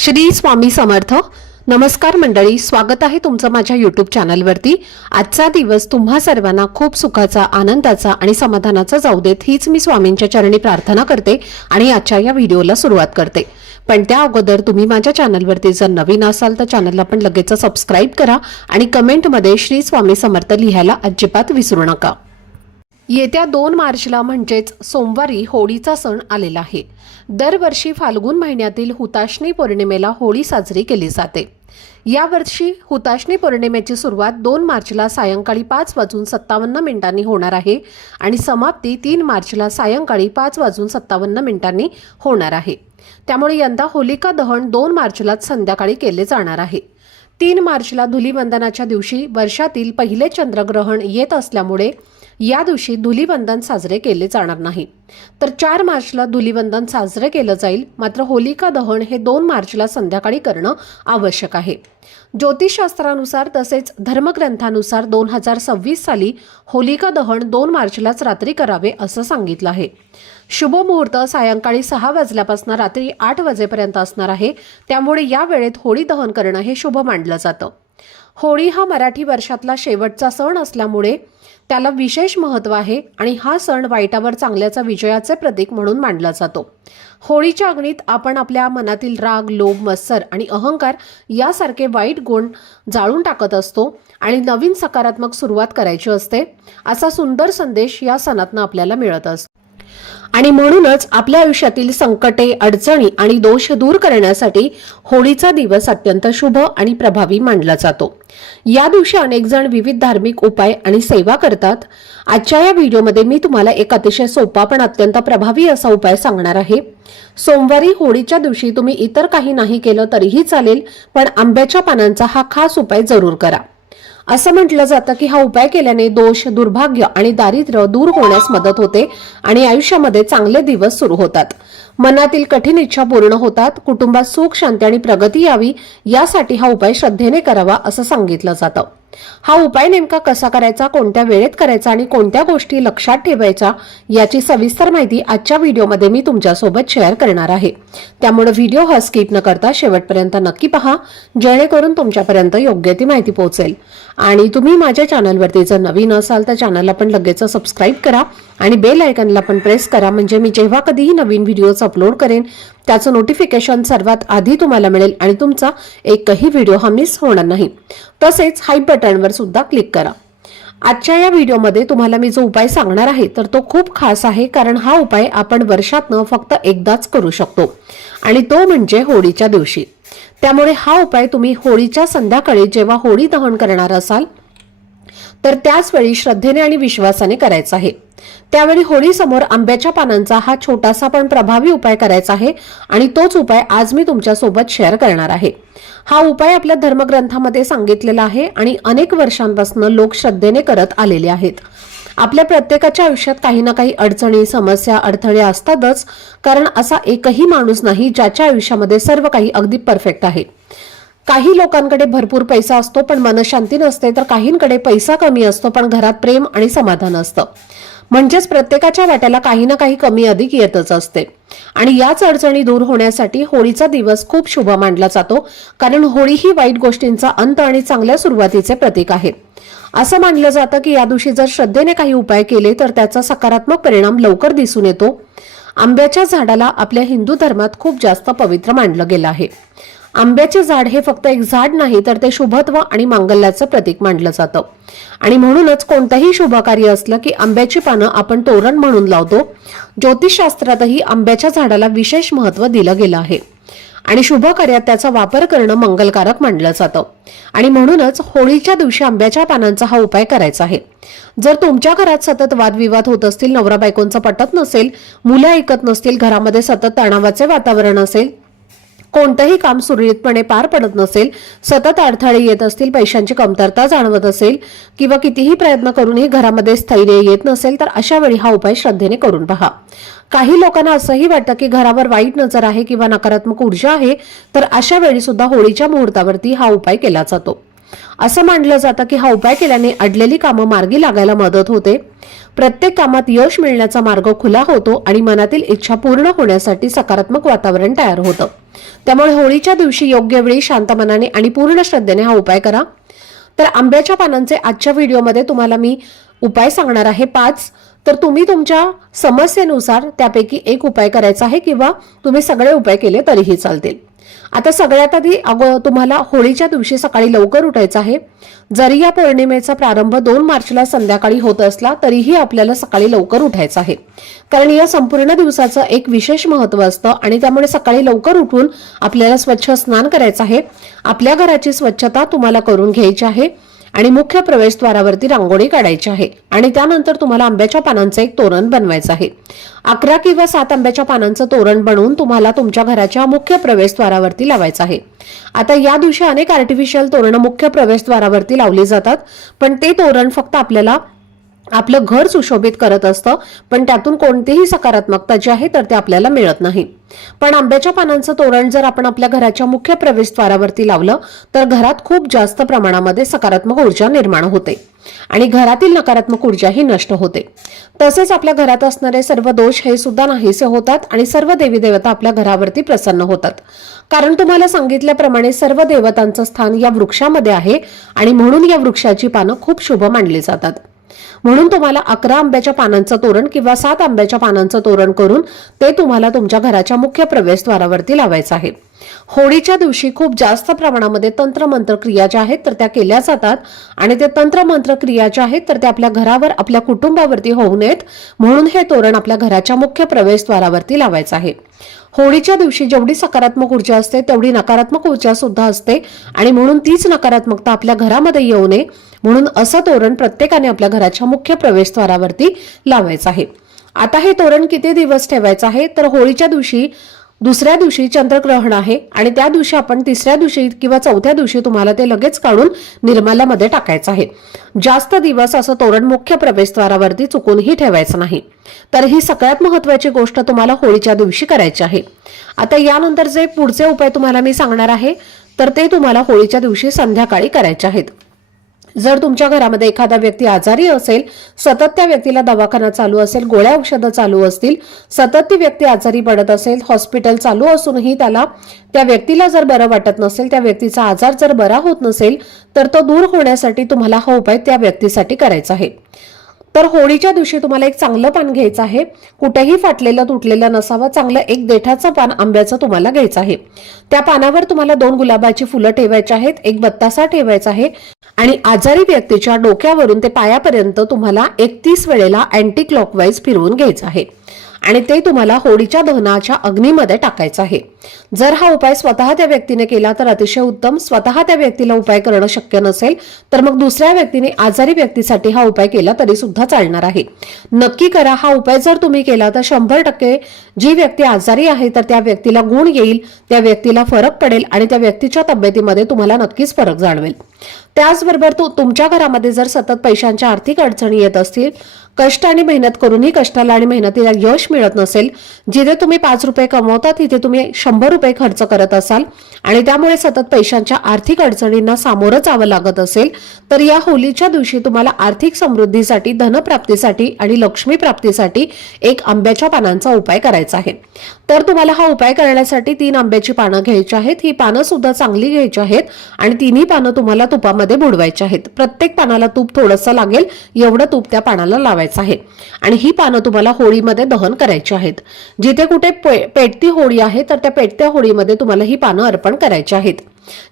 श्री स्वामी समर्थ. नमस्कार मंडळी, स्वागत आहे तुमचं माझ्या यूट्यूब चॅनलवरती. आजचा दिवस तुम्हा सर्वांना खूप सुखाचा, आनंदाचा आणि समाधानाचा जाऊ देत, हीच मी स्वामींच्या चरणी प्रार्थना करते आणि आजच्या या व्हिडिओला सुरुवात करते. पण त्या अगोदर तुम्ही माझ्या चॅनलवरती जर नवीन असाल तर चॅनलला पण लगेच सबस्क्राईब करा आणि कमेंटमध्ये श्री स्वामी समर्थ लिहायला अजिबात विसरू नका. येत्या 2 मार्चला म्हणजेच सोमवारी होळीचा सण आलेला आहे. दरवर्षी फाल्गुन महिन्यातील हुताशनी पौर्णिमेला होळी साजरी केली जाते. यावर्षी हुताशनी पौर्णिमेची सुरुवात 2 मार्चला सायंकाळी 5:57 होणार आहे आणि समाप्ती 3 मार्चला सायंकाळी 5:57 होणार आहे. त्यामुळे यंदा होलिका दहन 2 मार्चलाच संध्याकाळी केले जाणार आहे. 3 मार्चला धुलीवंदनाच्या दिवशी वर्षातील पहिले चंद्रग्रहण येत असल्यामुळे या दिवशी धुलीवंदन साजरे केले जाणार नाही. तर 4 मार्चला धुलीवंदन साजरे केलं जाईल. मात्र होलिका दहन हे 2 मार्चला संध्याकाळी करणं आवश्यक आहे. ज्योतिषशास्त्रानुसार तसेच धर्मग्रंथानुसार 2026 साली होलिका दहन 2 मार्चलाच रात्री करावे असं सांगितलं आहे. शुभ मुहूर्त सायंकाळी 6 वाजल्यापासून रात्री 8 वाजेपर्यंत असणार आहे. त्यामुळे या वेळेत होळी दहन करणं हे शुभ मानलं जातं. होळी हा मराठी वर्षातला शेवटचा सण असल्यामुळे त्याला विशेष महत्त्व आहे आणि हा सण वाईटावर चांगल्याचा विजयाचे प्रतीक म्हणून मानला जातो. होळीच्या अग्नीत आपण आपल्या मनातील राग, लोभ, मत्सर आणि अहंकार यासारखे वाईट गुण जाळून टाकत असतो आणि नवीन सकारात्मक सुरुवात करायची असते, असा सुंदर संदेश या सणातनं आपल्याला मिळत असतो. आणि म्हणूनच आपल्या आयुष्यातील संकटे, अडचणी आणि दोष दूर करण्यासाठी होळीचा दिवस अत्यंत शुभ आणि प्रभावी मानला जातो. या दिवशी अनेक जण विविध धार्मिक उपाय आणि सेवा करतात. आजच्या या व्हिडिओमध्ये मी तुम्हाला एक अतिशय सोपा पण अत्यंत प्रभावी असा उपाय सांगणार आहे. सोमवारी होळीच्या दिवशी तुम्ही इतर काही नाही केलं तरीही चालेल, पण आंब्याच्या पानांचा हा खास उपाय जरूर करा. असं म्हटलं जातं की हा उपाय केल्याने दोष, दुर्भाग्य आणि दारिद्र्य दूर होण्यास मदत होते आणि आयुष्यामध्ये चांगले दिवस सुरू होतात. मनातील कठीण इच्छा पूर्ण होतात. कुटुंबात सुख, शांती आणि प्रगती यावी यासाठी हा उपाय श्रद्धेने करावा असं सांगितलं जातं. हा उपाय नेमका कसा करायचा, कोणत्या वेळेत करायचा आणि कोणत्या गोष्टी लक्षात ठेवायच्या याची सविस्तर माहिती आजच्या व्हिडिओमध्ये मी तुमच्यासोबत शेअर करणार आहे. त्यामुळे व्हिडिओ हा स्किप न करता शेवटपर्यंत नक्की पहा, जेणेकरून तुमच्यापर्यंत योग्य ती माहिती पोहोचेल. आणि तुम्ही माझ्या चॅनलवरती जर नवीन असाल तर चॅनलला पण लगेच सबस्क्राईब करा आणि बेल आयकॉनला पण प्रेस करा, म्हणजे मी जेव्हा कधीही नवीन व्हिडिओज अपलोड करेन त्याचं नोटिफिकेशन सर्वात आधी तुम्हाला मिळेल आणि तुमचा एकही व्हिडिओ हा मिस होणार नाही. तसेच हाईप बटनवर सुद्धा क्लिक करा. आजच्या या व्हिडिओमध्ये तुम्हाला मी जो उपाय सांगणार आहे तर तो खूप खास आहे, कारण हा उपाय आपण वर्षातनं फक्त एकदाच करू शकतो आणि तो म्हणजे होळीच्या दिवशी. त्यामुळे हा उपाय तुम्ही होळीच्या संध्याकाळी जेव्हा होळी दहन करणार असाल तर त्याच वेळी श्रद्धेने आणि विश्वासाने करायचा आहे. त्यावेळी होळी समोर आंब्याच्या पानांचा हा छोटासा पण प्रभावी उपाय करायचा आहे आणि तोच उपाय आज मी तुमच्या सोबत शेअर करणार आहे. हा उपाय आपल्या धर्मग्रंथामध्ये सांगितलेला आहे आणि अनेक वर्षांपासून लोक श्रद्धेने करत आलेले आहेत. आपल्या प्रत्येकाच्या आयुष्यात काही ना काही अडचणी, समस्या, अडथळे असतातच, कारण असा एकही माणूस नाही ज्याच्या आयुष्यामध्ये सर्व काही अगदी परफेक्ट आहे. काही लोकांकडे भरपूर पैसा असतो पण मनशांती नसते, तर काहींकडे पैसा कमी असतो पण घरात प्रेम आणि समाधान असतं. म्हणजेच प्रत्येकाच्या वाट्याला काही ना काही कमी अधिक येतच असते. आणि याच अडचणी दूर होण्यासाठी होळीचा दिवस खूप शुभ मानला जातो, कारण होळी ही वाईट गोष्टींचा अंत आणि चांगल्या सुरुवातीचे प्रतीक आहे. असं मानलं जातं की या दिवशी जर श्रद्धेने काही उपाय केले तर त्याचा सकारात्मक परिणाम लवकर दिसून येतो. आंब्याच्या झाडाला आपल्या हिंदू धर्मात खूप जास्त पवित्र मानलं गेलं आहे. आंब्याचे झाड हे फक्त एक झाड नाही, तर ते शुभत्व आणि मांगल्याचं प्रतीक मानलं जातं आणि म्हणूनच कोणतंही शुभ कार्य असलं की आंब्याची पानं आपण तोरण म्हणून लावतो. ज्योतिषशास्त्रातही आंब्याच्या झाडाला विशेष महत्त्व दिलं गेलं आहे आणि शुभ कार्यात त्याचा वापर करणं मंगलकारक मानलं जातं आणि म्हणूनच होळीच्या दिवशी आंब्याच्या पानांचा हा उपाय करायचा आहे. जर तुमच्या घरात सतत वादविवाद होत असतील, नवरा बायकोंचं पटत नसेल, मुलं ऐकत नसतील, घरामध्ये सतत तणावाचे वातावरण असेल, कोणतंही काम सुरळीतपणे पार पडत नसेल, सतत अडथळे येत असतील, पैशांची कमतरता जाणवत असेल किंवा कितीही प्रयत्न करूनही घरामध्ये स्थैर्य येत नसेल, तर अशा वेळी हा उपाय श्रद्धेने करून पहा. काही लोकांना असंही वाटतं की घरावर वाईट नजर आहे किंवा नकारात्मक ऊर्जा आहे, तर अशा वेळी सुद्धा होळीच्या मुहूर्तावरती हा उपाय केला जातो. असं मानलं जातं की हा उपाय केल्याने अडलेली कामं मार्गी लागायला मदत होते, प्रत्येक कामात यश मिळण्याचा मार्ग खुला होतो आणि मनातील इच्छा पूर्ण होण्यासाठी सकारात्मक वातावरण तयार होतं। त्यामुळे होळीच्या दिवशी योग्य वेळी शांत मनाने आणि पूर्ण श्रद्धेने हा उपाय करा। तर आंब्याच्या पानांचे आजच्या व्हिडिओमध्ये तुम्हाला मी उपाय सांगणार आहे 5। तर तुम्ही तुमच्या समस्येनुसार त्यापैकी एक उपाय करायचा आहे किंवा तुम्ही सगळे उपाय केले तरीही चालतील। आता सगळ्यात आधी तुम्हाला होळीच्या दिवशी सकाळी लवकर उठायचं आहे। जरी या पौर्णिमेचा प्रारंभ 2 मार्चला संध्याकाळी होत असला तरीही आपल्याला सकाळी लवकर उठायचं आहे, कारण या संपूर्ण दिवसाचं एक विशेष महत्त्व असतं आणि त्यामुळे सकाळी लवकर उठून आपल्याला स्वच्छ स्नान करायचं आहे। आपल्या घराची स्वच्छता तुम्हाला करून घ्यायची आहे आणि मुख्य प्रवेशद्वारावरती रांगोळी काढायची आहे आणि त्यानंतर तुम्हाला आंब्याच्या पानांचं एक तोरण बनवायचं आहे। 11 किंवा 7 आंब्याच्या पानांचं तोरण बनवून तुम्हाला तुमच्या घराच्या मुख्य प्रवेशद्वारावरती लावायचं आहे। आता या दिवशी अनेक आर्टिफिशियल तोरणं मुख्य प्रवेशद्वारावरती लावली जातात, पण ते तोरण फक्त आपल्याला आपलं घर सुशोभित करत असतं, पण त्यातून कोणतीही सकारात्मकता जी आहे तर ते आपल्याला मिळत नाही। पण आंब्याच्या पानांचं तोरण जर आपण आपल्या घराच्या मुख्य प्रवेशद्वारावरती लावलं तर घरात खूप जास्त प्रमाणामध्ये सकारात्मक ऊर्जा निर्माण होते आणि घरातील नकारात्मक ऊर्जाही नष्ट होते। तसेच आपल्या घरात असणारे सर्व दोष हे सुद्धा नाहीसे होतात आणि सर्व देवी देवता आपल्या घरावरती प्रसन्न होतात, कारण तुम्हाला सांगितल्याप्रमाणे सर्व देवतांचं स्थान या वृक्षामध्ये आहे आणि म्हणून या वृक्षाची पानं खूप शुभ मानली जातात। म्हणून तुम्हाला 11 आंब्याच्या पानांचं तोरण किंवा 7 आंब्याच्या पानांचं तोरण करून ते तुम्हाला तुमच्या घराच्या मुख्य प्रवेशद्वारावरती लावायचं आहे। होळीच्या दिवशी खूप जास्त प्रमाणामध्ये तंत्रमंत्र क्रिया ज्या आहेत तर त्या केल्या जातात आणि ते तंत्रमंत्र क्रिया ज्या आहेत तर त्या आपल्या घरावर आपल्या कुटुंबावरती होऊ नयेत म्हणून हे तोरण आपल्या घराच्या मुख्य प्रवेशद्वारावरती लावायचं आहे। होळीच्या दिवशी जेवढी सकारात्मक ऊर्जा असते तेवढी नकारात्मक ऊर्जा सुद्धा असते आणि म्हणून तीच नकारात्मकता आपल्या घरामध्ये येऊ नये म्हणून असं तोरण प्रत्येकाने आपल्या घराच्या मुख्य प्रवेशद्वारावरती लावायचं आहे। आता हे तोरण किती दिवस ठेवायचं आहे तर होळीच्या दिवशी दुसऱ्या दिवशी चंद्रग्रहण आहे आणि त्या दिवशी आपण तिसऱ्या दिवशी किंवा चौथ्या दिवशी तुम्हाला ते लगेच काढून निर्माल्यामध्ये टाकायचं आहे। जास्त दिवस असं तोरण मुख्य प्रवेशद्वारावरती चुकूनही ठेवायचं नाही। तर ही सगळ्यात महत्त्वाची गोष्ट तुम्हाला होळीच्या दिवशी करायची आहे। आता यानंतर जे पुढचे उपाय तुम्हाला मी सांगणार आहे तर ते तुम्हाला होळीच्या दिवशी संध्याकाळी करायचे आहेत। जर तुमच्या घरामध्ये एखादा व्यक्ती आजारी असेल, सतत त्या व्यक्तीला दवाखाना चालू असेल, गोळ्या औषधं चालू असतील, सतत ती व्यक्ती आजारी पडत असेल, हॉस्पिटल चालू असूनही त्या व्यक्तीला जर बरं वाटत नसेल, त्या व्यक्तीचा आजार जर बरा होत नसेल तर तो दूर होण्यासाठी तुम्हाला हा उपाय त्या व्यक्तीसाठी करायचा आहे। तर होळीच्या दिवशी तुम्हाला एक चांगलं पान घ्यायचं आहे, कुठेही फाटलेलं तुटलेलं नसावं, चांगलं एक देठाचं पान आंब्याचं तुम्हाला घ्यायचं आहे। त्या पानावर तुम्हाला 2 गुलाबाची फुलं ठेवायची आहेत, एक बत्तासा ठेवायचा आहे आणि आजारी व्यक्तीच्या डोक्यावरून ते पायापर्यंत तुम्हाला 31 वेळेला अँटी क्लॉकवाईज फिरवून घ्यायचं आहे आणि ते तुम्हाला होळीच्या दहनाच्या अग्नीमध्ये टाकायचं आहे। जर हा उपाय स्वतः त्या व्यक्तीने केला तर अतिशय उत्तम, स्वतः त्या व्यक्तीला उपाय करणं शक्य नसेल तर मग दुसऱ्या व्यक्तीने आजारी व्यक्तीसाठी हा उपाय केला तरी सुद्धा चालणार आहे। नक्की करा हा उपाय जर तुम्ही केला तर 100% जी व्यक्ती आजारी आहे तर त्या व्यक्तीला गुण येईल, त्या व्यक्तीला फरक पडेल आणि त्या व्यक्तीच्या तब्येतीमध्ये तुम्हाला नक्कीच फरक जाणवेल। त्याचबरोबर तुमच्या घरामध्ये जर सतत पैशांच्या आर्थिक अडचणी येत असतील, कष्ट आणि मेहनत करूनही कष्टाला आणि मेहनतीला यश मिळत नसेल, जिथे तुम्ही 5 रुपये कमवता तिथे तुम्ही 100 रुपये खर्च करत असाल आणि त्यामुळे सतत पैशांच्या आर्थिक अडचणींना सामोरं जावं लागत असेल तर या होळीच्या दिवशी तुम्हाला आर्थिक समृद्धीसाठी, धनप्राप्तीसाठी आणि लक्ष्मी प्राप्तीसाठी एक आंब्याच्या पानांचा उपाय करायचा आहे। तर तुम्हाला हा उपाय करण्यासाठी 3 आंब्याची पानं घ्यायची आहेत। ही पानं सुद्धा चांगली घ्यायची आहेत आणि तिन्ही पानं तुम्हाला तुपामध्ये बुडवायची आहेत। प्रत्येक पानाला तूप थोडंसं लागेल एवढं तूप त्या पानाला लावायचं आहे आणि ही पानं तुम्हाला होळीमध्ये दहन करायची आहेत। जिथे कुठे पेटती होळी आहे तर त्या पेटत्या होळीमध्ये तुम्हाला ही पानं अर्पण करायची आहेत,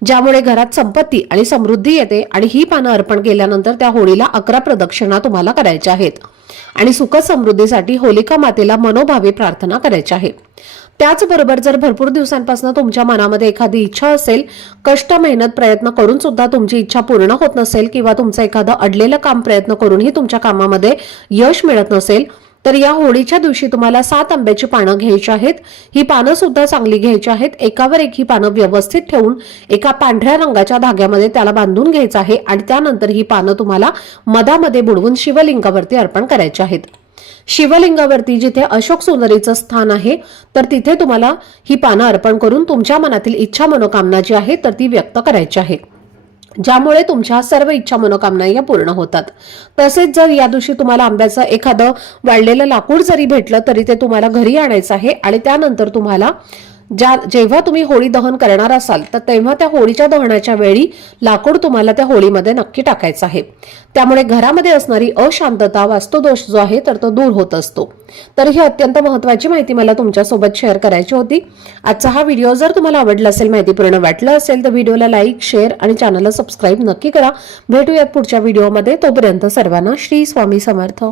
ज्यामुळे घरात संपत्ती आणि समृद्धी येते आणि ही पानं अर्पण केल्यानंतर त्या होळीला 11 प्रदक्षिणा तुम्हाला करायच्या आहेत आणि सुख समृद्धीसाठी होलिका मातेला मनोभावे प्रार्थना करायची आहे। त्याचबरोबर जर भरपूर दिवसांपासून तुमच्या मनामध्ये एखादी इच्छा असेल, कष्ट मेहनत प्रयत्न करून सुद्धा तुमची इच्छा पूर्ण होत नसेल किंवा तुमचं एखादं अडलेलं काम प्रयत्न करूनही तुमच्या कामामध्ये यश मिळत नसेल तर या होळीच्या दिवशी तुम्हाला 7 आंब्याची पानं घ्यायची आहेत। ही पानं सुद्धा चांगली घ्यायची आहेत। एकावर एक ही पानं व्यवस्थित ठेवून एका पांढऱ्या रंगाच्या धाग्यामध्ये त्याला बांधून घ्यायचं आहे आणि त्यानंतर ही पानं तुम्हाला मधामध्ये बुडवून शिवलिंगावरती अर्पण करायची आहेत। शिवलिंगावरती जिथे अशोक सुंदरीचं स्थान आहे तर तिथे तुम्हाला ही पानं अर्पण करून तुमच्या मनातील इच्छा मनोकामना जी आहे तर ती व्यक्त करायची आहे। ज्यामुळे तुमच्या सर्व इच्छा मनोकामना या पूर्ण होतात। तसेच जर या दिवशी तुम्हाला आंब्याचं एखादं वाळलेलं लाकूड जरी भेटलं तरी ते तुम्हाला घरी आणायचं आहे आणि त्यानंतर तुम्हाला जेव्हा तुम्ही होळी दहन करणार असाल तर तेव्हा त्या होळीच्या दहनाच्या वेळी लाकूड तुम्हाला त्या होळीमध्ये नक्की टाकायचं आहे। त्यामुळे घरामध्ये असणारी अशांतता, वास्तुदोष जो आहे तर तो दूर होत असतो। तर ही अत्यंत महत्त्वाची माहिती मला तुमच्यासोबत शेअर करायची होती। आजचा हा व्हिडिओ जर तुम्हाला आवडला असेल, माहितीपूर्ण वाटलं असेल तर व्हिडिओला लाईक, शेअर आणि चॅनलला सबस्क्राईब नक्की करा। भेटूयात पुढच्या व्हिडिओमध्ये। तोपर्यंत सर्वांना श्री स्वामी समर्थ।